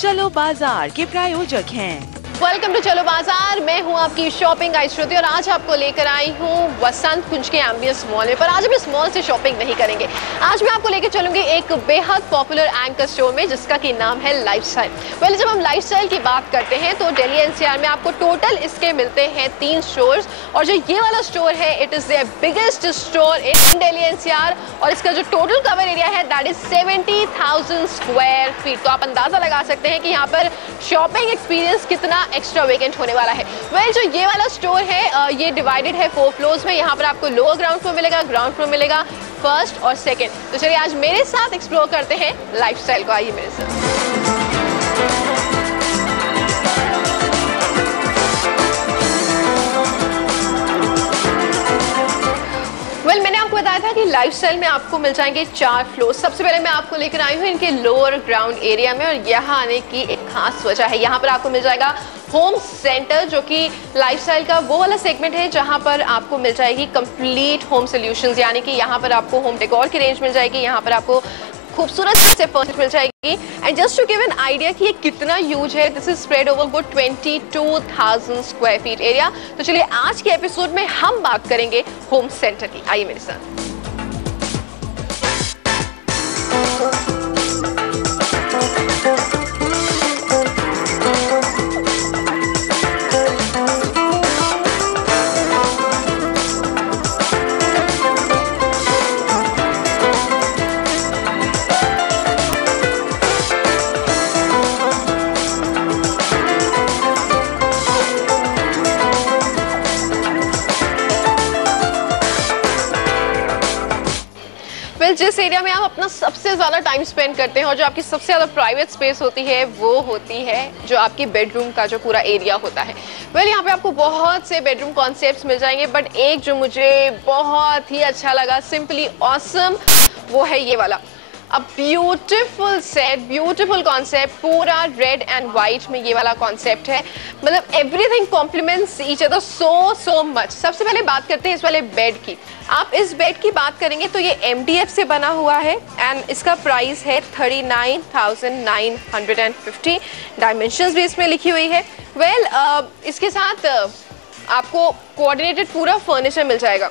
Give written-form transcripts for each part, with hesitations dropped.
चलो बाजार के प्रायोजक हैं। वेलकम टू चलो बाजार। मैं हूं आपकी शॉपिंग गाइड श्रुति और आज आपको लेकर आई हूं वसंत कुंज के एम्बियंस मॉल में। पर आज हम इस मॉल से शॉपिंग नहीं करेंगे। आज मैं आपको लेकर चलूंगी एक बेहद पॉपुलर एंकर स्टोर में जिसका की नाम है लाइफस्टाइल। वेल, जब हम लाइफस्टाइल की बात करते हैं तो दिल्ली एनसीआर में आपको टोटल इसके मिलते हैं 3 स्टोर्स और जो ये वाला स्टोर है it is the biggest store in Delhi NCR और इसका जो टोटल कवर एरिया है दैट इज 70,000 स्क्वायर फीट। तो आप अंदाजा लगा सकते हैं कि यहाँ पर शॉपिंग एक्सपीरियंस कितना एक्स्ट्रा वेकेंट होने वाला है। वेल, जो ये वाला स्टोर है ये डिवाइडेड है 4 फ्लोर्स में। यहाँ पर आपको लोअर ग्राउंड फ्लोर मिलेगा, ग्राउंड फ्लोर मिलेगा, फर्स्ट और सेकंड। तो चलिए आज मेरे साथ एक्सप्लोर करते हैं लाइफस्टाइल को। आइए मेरे साथ। मैंने आपको बताया था कि लाइफस्टाइल में आपको मिल जाएंगे 4 फ्लोर। सबसे पहले मैं आपको लेकर आई हूँ इनके लोअर ग्राउंड एरिया में और यहाँ आने की एक खास वजह है। यहाँ पर आपको मिल जाएगा होम सेंटर जो कि लाइफस्टाइल का वो वाला सेगमेंट है जहाँ पर आपको मिल जाएगी कंप्लीट होम सॉल्यूशंस, यानी कि यहाँ पर आपको होम डेकोर की रेंज मिल जाएगी, यहाँ पर आपको खूबसूरत से फर्नीचर मिल जाएगी। And just to give an idea कि ये कितना ह्यूज है, this is spread over good 22,000 square feet area. तो चलिए आज के एपिसोड में हम बात करेंगे होम सेंटर की। आइए मेरे साथ। जिस एरिया में आप अपना सबसे ज्यादा टाइम स्पेंड करते हैं और जो आपकी सबसे ज्यादा प्राइवेट स्पेस होती है वो होती है जो आपकी बेडरूम का जो पूरा एरिया होता है। वेल, यहाँ पे आपको बहुत से बेडरूम कॉन्सेप्ट्स मिल जाएंगे बट एक जो मुझे बहुत ही अच्छा लगा, सिंपली ऑसम, वो है ये वाला। A beautiful set, beautiful concept, पूरा रेड एंड व्हाइट में ये वाला कॉन्सेप्ट है। मतलब everything compliments each other so much. सबसे पहले बात करते हैं इस वाले बेड की। आप इस बेड की बात करेंगे तो ये MDF से बना हुआ है एंड इसका प्राइस है 39,950। डायमेंशंस भी इसमें लिखी हुई है। वेल, इसके साथ आपको कोऑर्डिनेटेड पूरा फर्नीचर मिल जाएगा।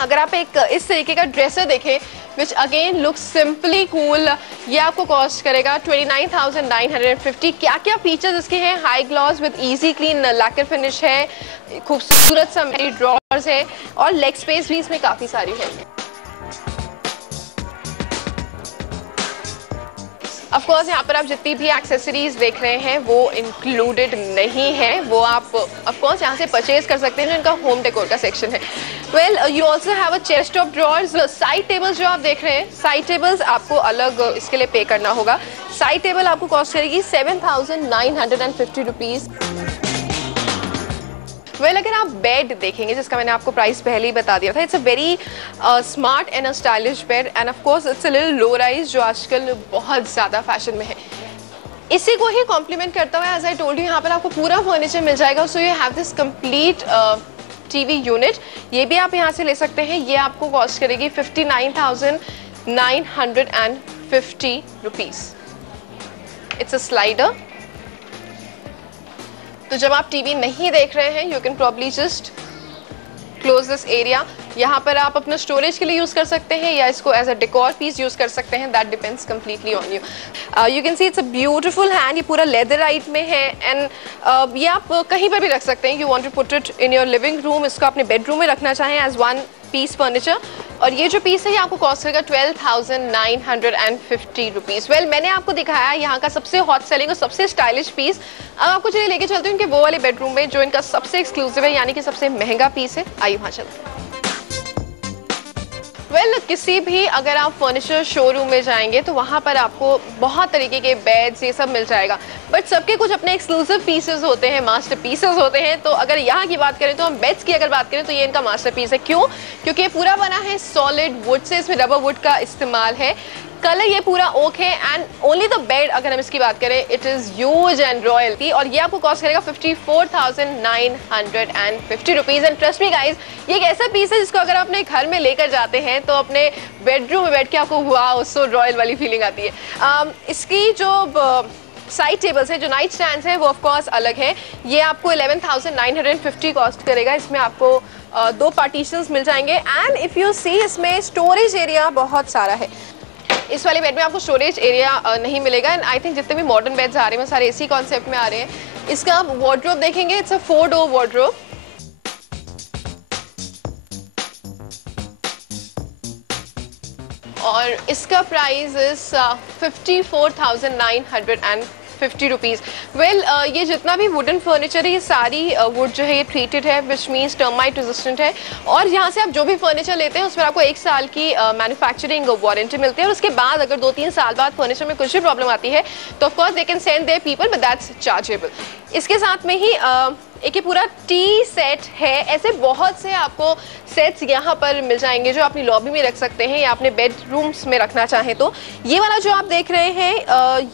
अगर आप एक इस तरीके का ड्रेसर देखें which again look simply cool, ये आपको कॉस्ट करेगा 29,950। क्या क्या फीचर्स इसके हैं? High gloss with easy clean lacquer finish है, खूबसूरत सा मेरी ड्रॉर्स है और लेग स्पेस भी इसमें काफी सारी है। ऑफ कोर्स यहाँ पर आप जितनी भी एक्सेसरीज देख रहे हैं वो इंक्लूडेड नहीं है, वो आप ऑफ कोर्स यहाँ से परचेज कर सकते हैं जो इनका होम डेकोर का सेक्शन है। Well, you also have a chest top drawers. Side tables जो आप देख रहे हैं, साइड टेबल्स आपको अलग इसके लिए पे करना होगा। साइड टेबल आपको कॉस्ट करेगी 7,950 रुपीज। वेल, अगर आप बेड देखेंगे जिसका मैंने आपको प्राइस पहले ही बता दिया था, it's a very smart and a stylish bed end of course it's a little low rise जो आजकल बहुत ज़्यादा फैशन में है। इसी को ही कॉम्प्लीमेंट करता हुआ एज आई टोल्ड यू यहाँ पर आपको पूरा फर्नीचर मिल जाएगा। So you have this complete TV unit, ये भी आप यहाँ से ले सकते हैं। ये आपको कॉस्ट करेगी 59,950 रुपीज। It's a slider. तो जब आप टीवी नहीं देख रहे हैं you can probably just close this area. यहाँ पर आप अपना स्टोरेज के लिए यूज कर सकते हैं या इसको as a decor piece use कर सकते हैं, that depends completely on you. You can see it's a beautiful hand, ये पूरा लेदराइट में है एंड ये आप कहीं पर भी रख सकते हैं। You want to put it in your living room, इसको अपने बेडरूम में रखना चाहें एज वन पीस फर्नीचर। और ये जो पीस है ये आपको कॉस्ट करेगा 12,950 रुपीज। वेल, मैंने आपको दिखाया यहाँ का सबसे हॉट सेलिंग और सबसे स्टाइलिश पीस। अब आपको चलिए लेके चलते हैं इनके वो वाले बेडरूम में जो इनका सबसे एक्सक्लूसिव है, यानी कि सबसे महंगा पीस है। आइए वहाँ चलते हैं। वेल, किसी भी अगर आप फर्नीचर शोरूम में जाएंगे तो वहाँ पर आपको बहुत तरीके के बेड्स ये सब मिल जाएगा बट सबके कुछ अपने एक्सक्लूसिव पीसेस होते हैं, मास्टर पीसेस होते हैं। तो अगर यहाँ की बात करें तो हम बेड्स की अगर बात करें तो ये इनका मास्टर पीस है। क्यों? क्योंकि ये पूरा बना है सॉलिड वुड से, इसमें रबर वुड का इस्तेमाल है। कलर ये पूरा ओक है एंड ओनली द बेड अगर हम इसकी बात करें it is huge and royalty और ये आपको कॉस्ट करेगा 54,950 rupees. And trust me guys, ये एक ऐसा पीस है जिसको अगर आप अपने घर में लेकर जाते हैं तो अपने बेडरूम में बैठ के आपको वाओ सो रॉयल वाली फीलिंग आती है। इसकी जो साइड टेबल्स है, जो नाइट स्टैंड है वो ऑफ कोर्स अलग है। ये आपको 11,950 कॉस्ट करेगा। इसमें आपको 2 पार्टीशंस मिल जाएंगे एंड इफ़ यू सी इसमें स्टोरेज एरिया बहुत सारा है। इस वाले बेड में आपको स्टोरेज एरिया नहीं मिलेगा एंड आई थिंक जितने भी मॉडर्न बेड्स आ रहे हैं वो सारे इसी कॉन्सेप्ट में आ रहे हैं। इसका आप वार्डरोब देखेंगे, इट्स अ 4 डोर वार्डरोब। और इसका प्राइस इज 54,950 रुपीज़। वेल ये जितना भी वुडन फर्नीचर है ये सारी वुड जो है ये ट्रीटेड है, विच मीन्स टर्माइट रेजिस्टेंट है। और यहाँ से आप जो भी फर्नीचर लेते हैं उसमें आपको 1 साल की मैन्युफैक्चरिंग वारंटी मिलती है और उसके बाद अगर 2-3 साल बाद फर्नीचर में कुछ भी प्रॉब्लम आती है तो of course they can send their people, but that's chargeable. इसके साथ में ही एक ये पूरा टी सेट है। ऐसे बहुत से आपको सेट्स यहाँ पर मिल जाएंगे जो अपनी लॉबी में रख सकते हैं या अपने बेडरूम्स में रखना चाहें तो। ये वाला जो आप देख रहे हैं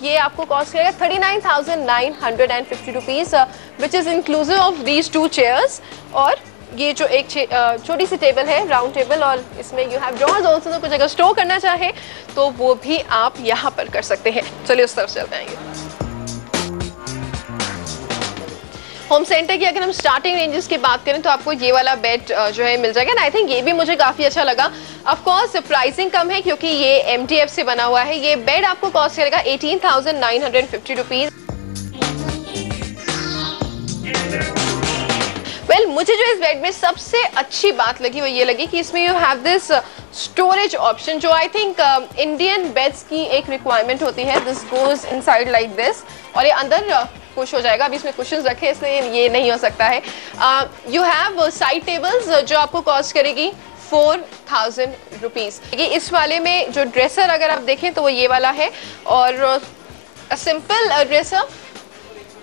ये आपको कॉस्ट करेगा 39,950 rupees, which is inclusive of these 2 chairs. और ये जो एक छोटी सी टेबल है, राउंड टेबल, और इसमें यू हैव ड्रॉर्स ऑल्सो, तो कुछ अगर स्टोर करना चाहे तो वो भी आप यहाँ पर कर सकते हैं। चलिए उस तरफ चलते आएंगे। होम सेंटर की अगर हम स्टार्टिंग रेंजेस की बात करें तो आपको ये वाला बेड जो है मिल जाएगा। आई थिंक ये भी मुझे काफ़ी अच्छा लगा। ऑफ कोर्स प्राइसिंग कम है क्योंकि ये MDF से बना हुआ है। ये बेड आपको कॉस्ट करेगा 18,950 रुपीज़। वेल मुझे जो इस बेड में सबसे अच्छी बात लगी वो ये लगी कि इसमें you have this storage option, जो आई थिंक इंडियन बेड्स की एक रिक्वायरमेंट होती है। This goes inside like this और ये अंदर पुश हो जाएगा। अभी इसमें कुशन्स रखे इसलिए ये नहीं हो सकता है। यू हैव साइड टेबल्स जो आपको कॉस्ट करेगी 4,000 रुपीज़। इस वाले में जो ड्रेसर अगर आप देखें तो वो ये वाला है और simple dresser,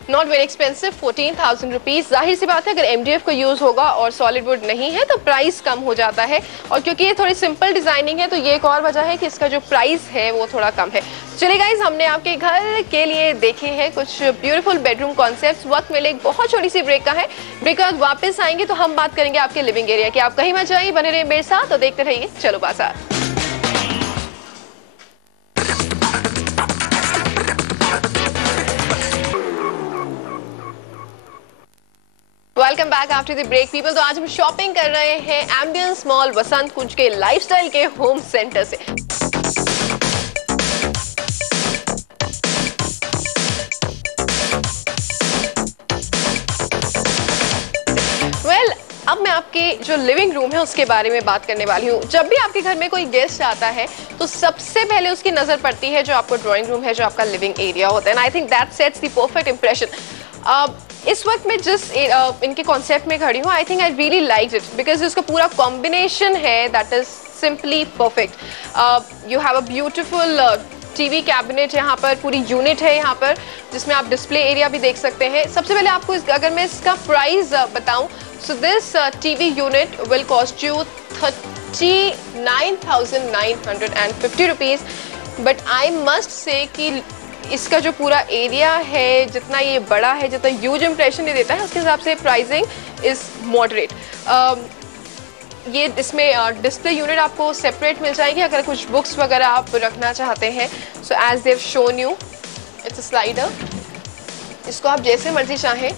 not very expensive, 14,000 rupees. जाहिर सी बात है अगर MDF का यूज़ होगा और सॉलिड वुड नहीं है तो प्राइस कम हो जाता है, और क्योंकि ये थोड़ी सिंपल डिज़ाइनिंग है तो ये एक और वजह है कि इसका जो प्राइस है वो थोड़ा कम है। चलिए गाइज, हमने आपके घर के लिए देखे हैं कुछ ब्यूटीफुल बेडरूम कॉन्सेप्ट्स। वक्त मिले एक बहुत छोटी सी ब्रेक का है। ब्रेक के बाद वापस आएंगे तो हम बात करेंगे आपके लिविंग एरिया की। आप कहीं मत जाइए, बने रहिए मेरे साथ, तो देखते रहिए Chalo Bazaar. Welcome back after the break people. तो आज हम शॉपिंग कर रहे हैं एम्बियंस मॉल वसंत कुंज के लाइफस्टाइल के होम सेंटर से। अब मैं आपके जो लिविंग रूम है उसके बारे में बात करने वाली हूँ। जब भी आपके घर में कोई गेस्ट आता है तो सबसे पहले उसकी नज़र पड़ती है जो आपका ड्राइंग रूम है, जो आपका लिविंग एरिया होता है। And I think that sets the perfect impression. इस वक्त मैं जिस इनके कॉन्सेप्ट में खड़ी हूँ, I think I really like it because इसका पूरा कॉम्बिनेशन है that is simply perfect. You have a beautiful TV cabinet, यहाँ पर पूरी यूनिट है यहाँ पर जिसमें आप डिस्प्ले एरिया भी देख सकते हैं। सबसे पहले आपको अगर मैं इसका प्राइस बताऊं, so this TV unit will cost you 39,950 rupees, but I must say कि इसका जो पूरा एरिया है, जितना ये बड़ा है, जितना ह्यूज इंप्रेशन ये देता है, उसके हिसाब से प्राइसिंग इज मॉडरेट। ये इसमें डिस्प्ले यूनिट आपको सेपरेट मिल जाएगी अगर कुछ बुक्स वगैरह आप रखना चाहते हैं। So as they've shown you, it's a slider. इसको आप जैसे मर्जी चाहें,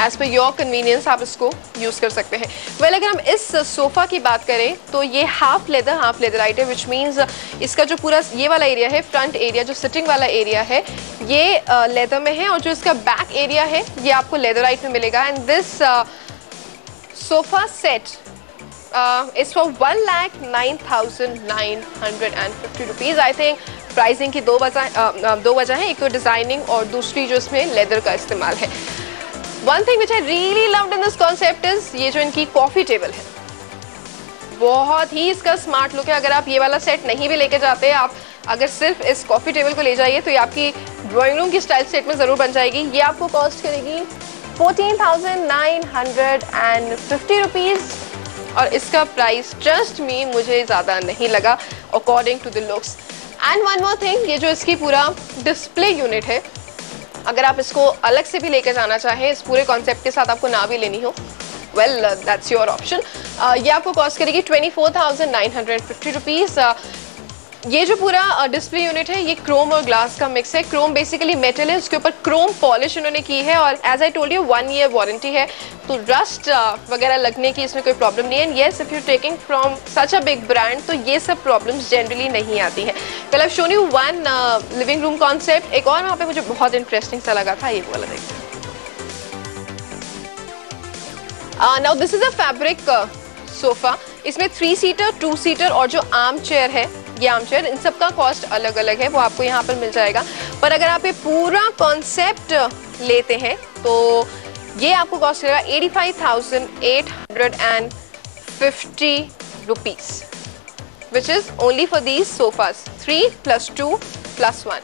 एज पर योर कन्वीनियंस आप इसको यूज़ कर सकते हैं। वेल अगर हम इस सोफ़ा की बात करें तो ये half leather item, which means इसका जो पूरा ये वाला एरिया है, फ्रंट एरिया जो सिटिंग वाला एरिया है, ये लेदर में है, और जो इसका बैक एरिया है ये आपको लेदराइट में मिलेगा। And this sofa set is for 1,09,950 rupees. I think pricing की दो वजह है, एक तो डिज़ाइनिंग और दूसरी जो इसमें लेदर का इस्तेमाल है। One thing which I really loved in this concept is ये जो इनकी कॉफ़ी टेबल है, बहुत ही इसका स्मार्ट लुक है। अगर आप ये वाला सेट नहीं भी लेके जाते, आप अगर सिर्फ इस कॉफ़ी टेबल को ले जाइए तो ये आपकी ड्राइंग रूम की स्टाइल सेट में ज़रूर बन जाएगी। ये आपको कॉस्ट करेगी 14,950 रुपीज़, और इसका प्राइस ट्रस्ट मी मुझे ज़्यादा नहीं लगा according to the looks. And one more thing, ये जो इसकी पूरा डिस्प्ले यूनिट है, अगर आप इसको अलग से भी लेकर जाना चाहें, इस पूरे कॉन्सेप्ट के साथ आपको ना भी लेनी हो, वेल दैट्स योर ऑप्शन। ये आपको कॉस्ट करेगी 24,950 रुपीज़। ये जो पूरा डिस्प्ले यूनिट है ये क्रोम और ग्लास का मिक्स है। क्रोम बेसिकली मेटल है, उसके ऊपर क्रोम पॉलिश उन्होंने की है और as I told you 1 year warranty है, तो रस्ट वगैरह लगने की इसमें कोई प्रॉब्लम नहीं है। And yes, if you taking from such a big brand तो ये सब प्रॉब्लम्स जनरली नहीं आती है। Well I have shown you one living room concept. एक और वहाँ पे मुझे बहुत इंटरेस्टिंग सा लगा था, ये वाला देखते हैं। Now this is a fabric sofa. इसमें 3 सीटर, 2 सीटर और जो आर्म चेयर है, ये आर्म चेयर, इन सब का कॉस्ट अलग अलग है, वो आपको यहाँ पर मिल जाएगा। पर अगर आप ये पूरा कॉन्सेप्ट लेते हैं तो ये आपको कॉस्ट करेगा 85,850 rupees, which is only for these sofas 3 + 2 + 1।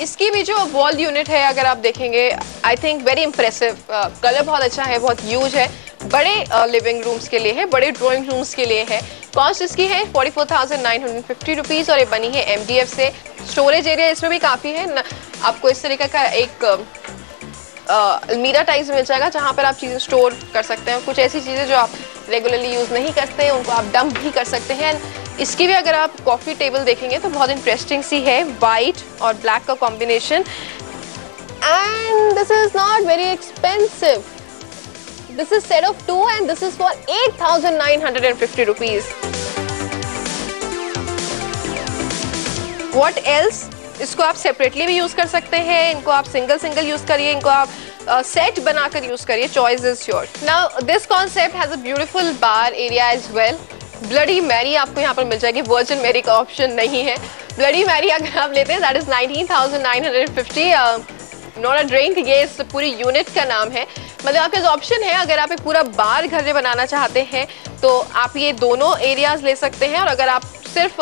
इसकी भी जो वॉल यूनिट है अगर आप देखेंगे, I think very impressive. Colour बहुत अच्छा है, बहुत यूज है, बड़े लिविंग रूम्स के लिए है, बड़े ड्राइंग रूम्स के लिए है। कॉस्ट इसकी है 44,950 रुपीज़ और ये बनी है MDF से। स्टोरेज एरिया इसमें भी काफ़ी है न, आपको इस तरीके का एक अलमीरा टाइप मिल जाएगा जहाँ पर आप चीज़ें स्टोर कर सकते हैं। कुछ ऐसी चीज़ें जो आप रेगुलरली यूज़ नहीं करते हैं उनको आप डंप भी कर सकते हैं। इसकी भी अगर आप कॉफ़ी टेबल देखेंगे तो बहुत इंटरेस्टिंग सी है, वाइट और ब्लैक का combination. And this is not very expensive, this is set of 2 and this is for 8,950 rupees. What else, इसको आप सेपरेटली भी यूज कर सकते हैं, इनको आप सिंगल यूज करिए, इनको आप सेट बनाकर यूज करिए, choice is your. Now this concept has a beautiful bar area as well. Bloody Mary आपको यहाँ पर मिल जाएगी, वर्जिन मैरी का ऑप्शन नहीं है। ब्लडी मैरी अगर आप लेते हैं that is 19,950, not a drink, ये इस पूरी यूनिट का नाम है। मतलब आपके पास ऑप्शन है, अगर आप एक पूरा बार घर में बनाना चाहते हैं तो आप ये दोनों एरियाज ले सकते हैं, और अगर आप सिर्फ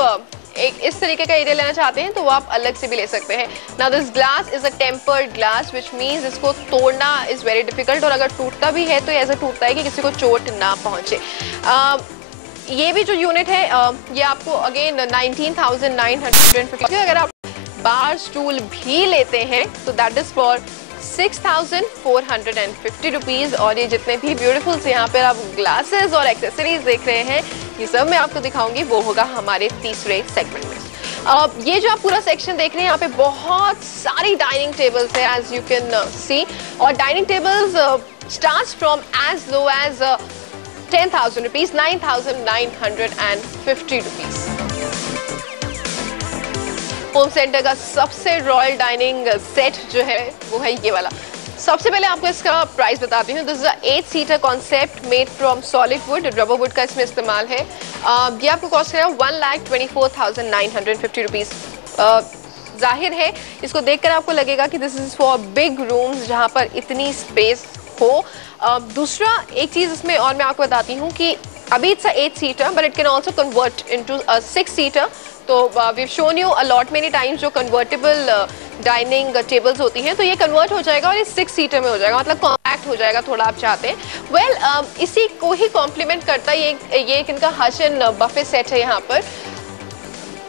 एक इस तरीके का एरिया लेना चाहते हैं तो वो आप अलग से भी ले सकते हैं। Now this glass is a tempered glass which means इसको तोड़ना इज वेरी डिफिकल्ट, और अगर टूटता भी है तो ऐसा टूटता है कि किसी को चोट ना पहुंचे। ये भी जो यूनिट है ये आपको अगेन 19,950। अगर आप बार स्टूल भी लेते हैं तो दैट इज फॉर 6,450 रुपीज। और ये जितने भी ब्यूटीफुल से यहाँ पर आप ग्लासेस और एक्सेसरीज देख रहे हैं, ये सब मैं आपको दिखाऊंगी, वो होगा हमारे तीसरे सेगमेंट में। ये जो आप पूरा सेक्शन देख रहे हैं, यहाँ पे बहुत सारी डाइनिंग टेबल्स है एज यू कैन सी, और dining tables starts from as low as 10,000 rupees, 9,950 rupees. Home Centre का सबसे रॉयल डाइनिंग सेट जो है वो है ये वाला। सबसे पहले आपको इसका प्राइस बताती हूँ। This is 8 seater concept made from solid wood, rubber would का इसमें इस्तेमाल है। ये आपको कॉस्ट करेगा 1,24,950 रुपीज। जाहिर है इसको देखकर आपको लगेगा कि this is for big rooms जहाँ पर इतनी स्पेस हो। दूसरा एक चीज़ इसमें और मैं आपको बताती हूँ कि अभी it's 8 seater but it can also convert into 6 seater. तो we have shown you a lot many times जो कन्वर्टेबल डाइनिंग टेबल्स होती हैं, तो ये कन्वर्ट हो जाएगा और ये 6 सीटर में हो जाएगा, मतलब कॉम्पैक्ट हो जाएगा थोड़ा आप चाहते हैं। वेल इसी को ही कॉम्प्लीमेंट करता है ये एक इनका हच एंड बफे सेट है। यहाँ पर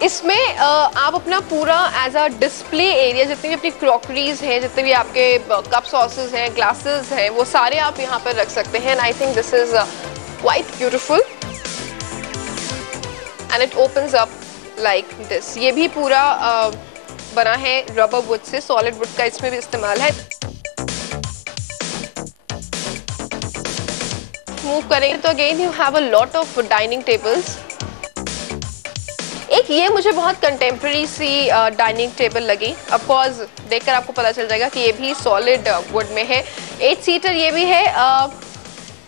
इसमें आप अपना पूरा एज अ डिस्प्ले एरिया, जितनी भी अपनी क्रॉकरीज हैं, जितने भी आपके कप सॉसेस हैं, ग्लासेस हैं, वो सारे आप यहाँ पर रख सकते हैं। And I think this is quite beautiful and it opens up like this. ये भी पूरा बना है rubber would say, solid wood का इसमें भी इस्तेमाल है। मूव करेंगे तो again you have a lot of dining tables. एक ये मुझे बहुत कंटेम्प्रेरी सी डाइनिंग टेबल लगी। ऑफ कोर्स देखकर आपको पता चल जाएगा कि ये भी सॉलिड वुड में है। 8 सीटर ये भी है।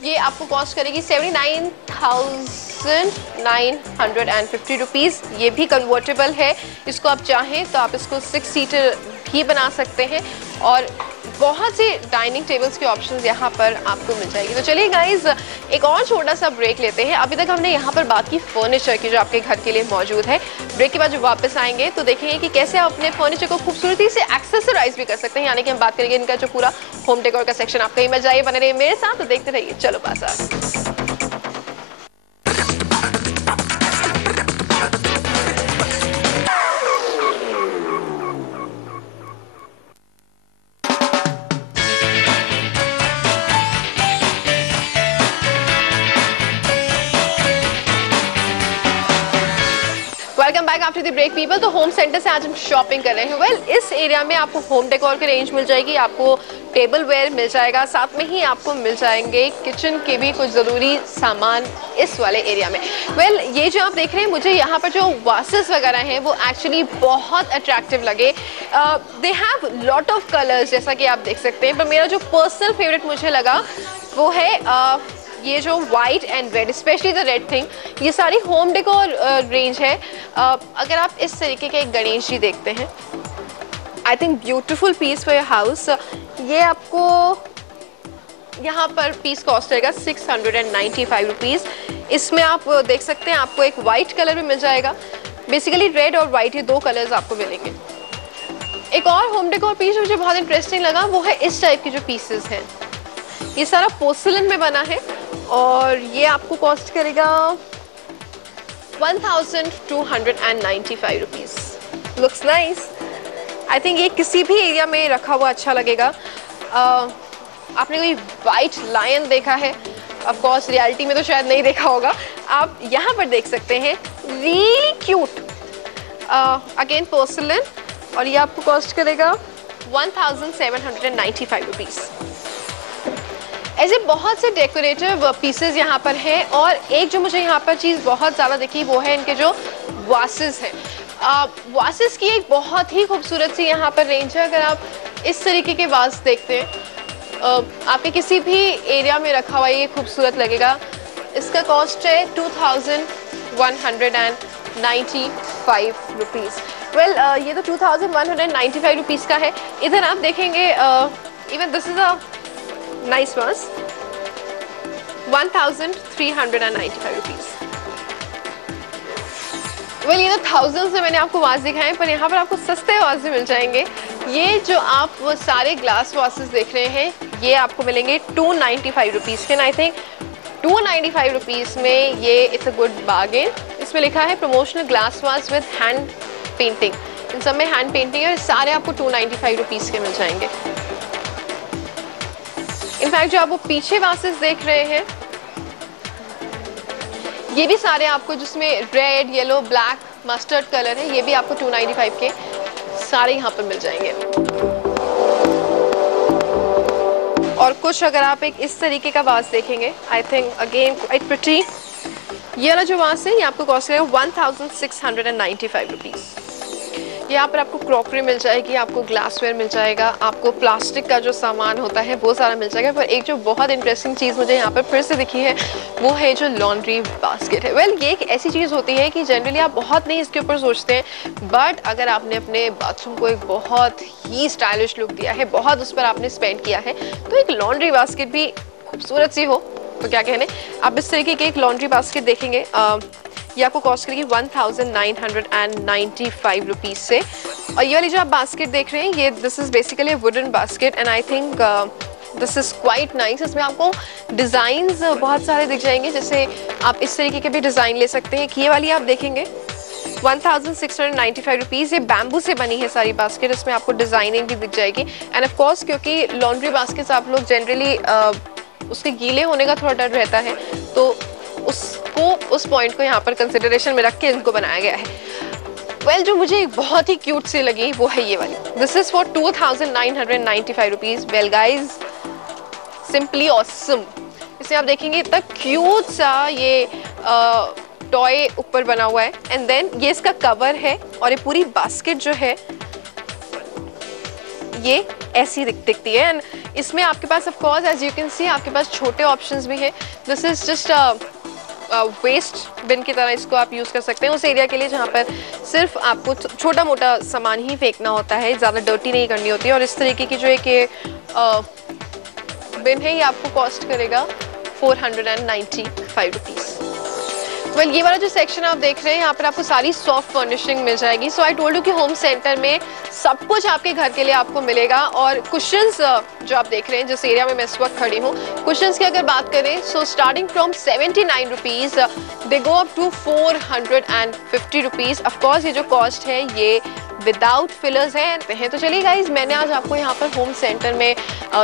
ये आपको कॉस्ट करेगी 79,950 रुपीज़। ये भी कन्वर्टेबल है, इसको आप चाहें तो आप इसको 6 सीटर भी बना सकते हैं, और बहुत से डाइनिंग टेबल्स के ऑप्शंस यहाँ पर आपको मिल जाएगी। तो चलिए गाइज एक और छोटा सा ब्रेक लेते हैं। अभी तक हमने यहाँ पर बात की फर्नीचर की जो आपके घर के लिए मौजूद है। ब्रेक के बाद जब वापस आएंगे तो देखेंगे कि कैसे आप अपने फर्नीचर को खूबसूरती से एक्सेसराइज भी कर सकते हैं, यानी कि हम बात करेंगे इनका जो पूरा होम डेकोर का सेक्शन। आप कहीं मत जाइए, बने रहिए मेरे साथ, तो देखते रहिए Chalo Bazaar. Welcome back break people, तो होम सेंटर से आज हम शॉपिंग कर रहे हैं। वेल, इस एरिया में आपको होम डेकोर की रेंज मिल जाएगी, आपको टेबल वेयर मिल जाएगा, साथ में ही आपको मिल जाएंगे किचन के भी कुछ ज़रूरी सामान इस वाले एरिया में। वेल, ये जो आप देख रहे हैं, मुझे यहाँ पर जो वासेस वगैरह हैं वो एक्चुअली बहुत अट्रैक्टिव लगे। They have lot of colours जैसा कि आप देख सकते हैं, पर मेरा जो पर्सनल फेवरेट मुझे लगा वो है ये जो white and red, specially the red thing. ये सारी होम डेकोर रेंज है। अगर आप इस तरीके के गणेश जी देखते हैं, I think beautiful piece for your house. ये आपको यहाँ पर पीस कॉस्ट रहेगा 695 रुपीज़। इसमें आप देख सकते हैं आपको एक वाइट कलर भी मिल जाएगा। बेसिकली रेड और वाइट, ये दो कलर्स आपको मिलेंगे। एक और होम डेकोर पीस मुझे बहुत इंटरेस्टिंग लगा, वो है इस टाइप के जो पीसेस हैं। ये सारा पोर्सिलन में बना है और ये आपको कॉस्ट करेगा 1295 rupees. Looks nice. I think ये किसी भी एरिया में रखा हुआ अच्छा लगेगा। आपने कोई वाइट लायन देखा है? ऑफ कोर्स रियलिटी में तो शायद नहीं देखा होगा। आप यहाँ पर देख सकते हैं, रियली क्यूट, अगेन पोर्सिलन, और ये आपको कॉस्ट करेगा 1795 रुपीज़। ऐसे बहुत से डेकोरेटिव पीसेस यहाँ पर हैं। और एक जो मुझे यहाँ पर चीज़ बहुत ज़्यादा दिखी वो है इनके जो वासेस हैं। वासेस की एक बहुत ही खूबसूरत सी यहाँ पर रेंज है। अगर आप इस तरीके के वास देखते हैं, आपके किसी भी एरिया में रखा हुआ ये खूबसूरत लगेगा। इसका कॉस्ट है 2195 रुपीज़। वेल, ये तो 2195 रुपीज़ का है। इधर आप देखेंगे, even this is a nice वास, 1395 रुपीज़। वेल, ये तो थाउजेंड्स में मैंने आपको वास दिखाए, पर यहाँ पर आपको सस्ते वास भी मिल जाएंगे। ये जो आप वो सारे ग्लास वासेस देख रहे हैं, ये आपको मिलेंगे 295 रुपीज़ के। आई थिंक 295 रुपीज़ में ये इट्स अ गुड बार्गेन। इसमें लिखा है प्रमोशनल ग्लास वास विद हैंड पेंटिंग। इन सब में हैंड पेंटिंग है, सारे आपको 295 रुपीज़ के मिल जाएंगे। इनफैक्ट जो आप वो पीछे वासेस देख रहे हैं, ये भी सारे आपको, जिसमें red, yellow, black, mustard colour है, ये भी आपको 295 के सारे यहाँ पर मिल जाएंगे। और कुछ अगर आप एक इस तरीके का वास देखेंगे, I think again quite pretty. ये वाला जो वास है ये आपको कॉस्ट करेगा 1695 रुपीज़। यहाँ पर आपको क्रॉकरी मिल जाएगी, आपको ग्लासवेयर मिल जाएगा, आपको प्लास्टिक का जो सामान होता है वो सारा मिल जाएगा। पर एक जो बहुत इंटरेस्टिंग चीज़ मुझे यहाँ पर फिर से दिखी है वो है जो लॉन्ड्री बास्केट है। वेल, ये एक ऐसी चीज़ होती है कि जनरली आप बहुत नहीं इसके ऊपर सोचते हैं, बट अगर आपने अपने बाथरूम को एक बहुत ही स्टाइलिश लुक दिया है, बहुत उस पर आपने स्पेंड किया है, तो एक लॉन्ड्री बास्केट भी खूबसूरत सी हो तो क्या कहने। आप इस तरीके की एक लॉन्ड्री बास्केट देखेंगे, ये आपको कॉस्ट करेगी 1995 रुपीज़ से। और ये वाली जो आप बास्केट देख रहे हैं, ये this is basically wooden basket and I think this is quite nice. इसमें आपको डिज़ाइंस बहुत सारे दिख जाएंगे, जैसे आप इस तरीके के भी डिज़ाइन ले सकते हैं। ये वाली आप देखेंगे 1695 रुपीज़। ये बैम्बू से बनी है सारी बास्केट, इसमें आपको डिज़ाइनिंग भी दिख जाएगी। एंड ऑफ कोर्स क्योंकि लॉन्ड्री बास्केट्स आप लोग जनरली उसके गीले होने का थोड़ा डर रहता है, तो उस पॉइंट को यहाँ पर कंसिडरेशन में रख के इनको बनाया गया है। वेल, जो मुझे बहुत ही क्यूट सी लगी वो है ये वाली। This is for 2995 rupees. Well guys, simply awesome. इसे आप देखेंगे इतना क्यूट सा ये टॉय ऊपर बना हुआ है, एंड देन ये इसका कवर है, और ये पूरी बास्केट जो है ये ऐसी दिखती है। एंड इसमें आपके पास of course as you can see आपके पास छोटे ऑप्शंस भी हैं। This is just waste bin की तरह इसको आप यूज़ कर सकते हैं उस एरिया के लिए जहाँ पर सिर्फ आपको छोटा मोटा सामान ही फेंकना होता है, ज़्यादा डर्टी नहीं करनी होती है। और इस तरीके की जो एक बिन है, ये आपको कॉस्ट करेगा 495 रुपीज़। वेल, ये वाला जो सेक्शन आप देख रहे हैं, यहाँ पर आपको सारी सॉफ्ट फर्निशिंग मिल जाएगी। सो आई टोल्ड यू कि होम सेंटर में सब कुछ आपके घर के लिए आपको मिलेगा। और कुशन्स जो आप देख रहे हैं, जिस एरिया में मैं इस वक्त खड़ी हूँ, कुशन्स की अगर बात करें, so starting from 79 rupees they go up to 450 rupees. Of course ये जो कॉस्ट है ये विदाउट फिलर्स हैं। तो चलिए गाइज, मैंने आज आपको यहाँ पर होम सेंटर में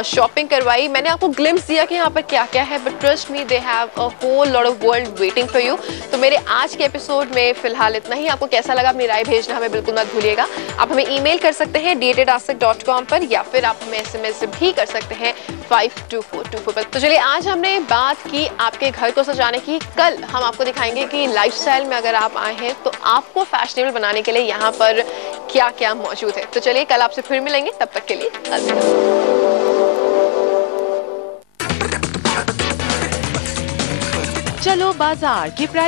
शॉपिंग करवाई, मैंने आपको ग्लिम्स दिया कि यहाँ पर क्या क्या है, but trust me, they have a whole lot of world waiting for you. तो मेरे आज के एपिसोड में फिलहाल इतना ही। आपको कैसा लगा अपनी राय भेजना हमें बिल्कुल मत भूलिएगा। आप हमें ईमेल कर सकते हैं datedasik.com पर, या फिर आप हमें SMS भी कर सकते हैं 52424 पर। तो चलिए, आज हमने बात की आपके घर को सजाने की। कल हम आपको दिखाएंगे कि लाइफस्टाइल में अगर आप आए हैं तो आपको फैशनेबल बनाने के लिए यहाँ पर क्या क्या मौजूद है। तो चलिए, कल आपसे फिर मिलेंगे, तब तक के लिए अलविदा। चलो बाजार के प्रायोजक